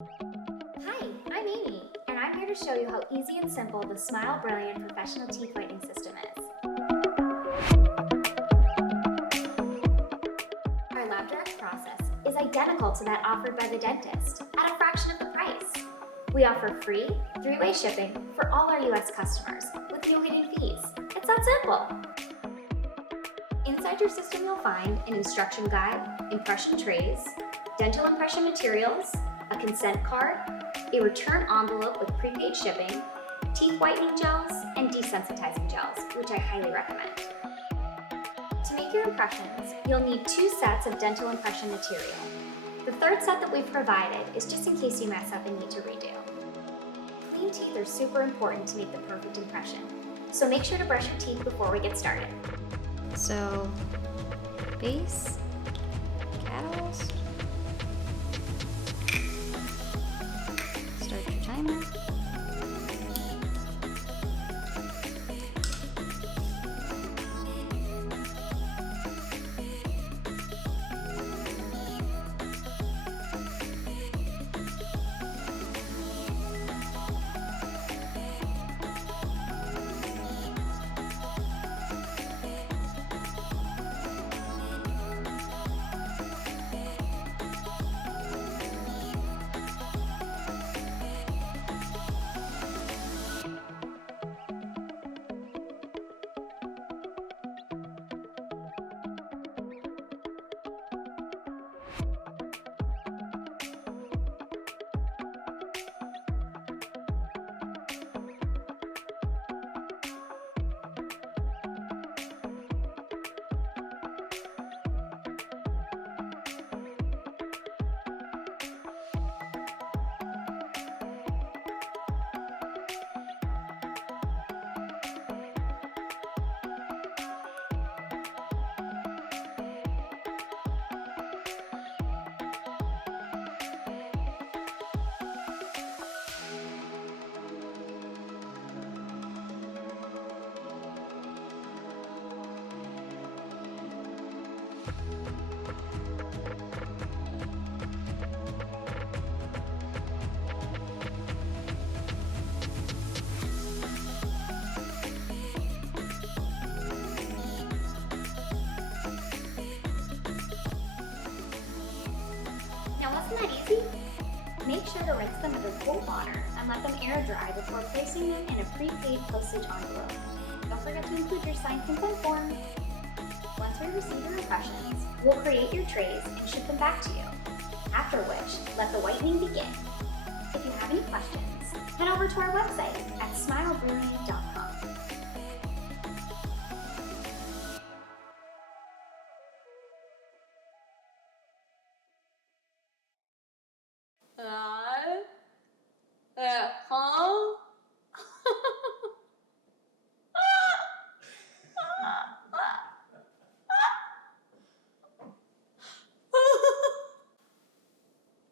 Hi, I'm Amy, and I'm here to show you how easy and simple the Smile Brilliant Professional Teeth Whitening System is. Our lab direct process is identical to that offered by the dentist at a fraction of the price. We offer free, 3-way shipping for all our US customers with no hidden fees. It's that simple. Inside your system you'll find an instruction guide, impression trays, dental impression materials, a consent card, a return envelope with prepaid shipping, teeth whitening gels, and desensitizing gels, which I highly recommend. To make your impressions, you'll need 2 sets of dental impression material. The third set that we've provided is just in case you mess up and need to redo. Clean teeth are super important to make the perfect impression, so make sure to brush your teeth before we get started. So, base, catalyst, start your timer. Now wasn't that easy? Make sure to rinse them with cold water and let them air dry before placing them in a prepaid postage envelope. Don't forget to include your signed consent form. Once we receive your impressions, we'll create your trays and ship them back to you. After which, let the whitening begin. If you have any questions, head over to our website at smilebrilliant.com.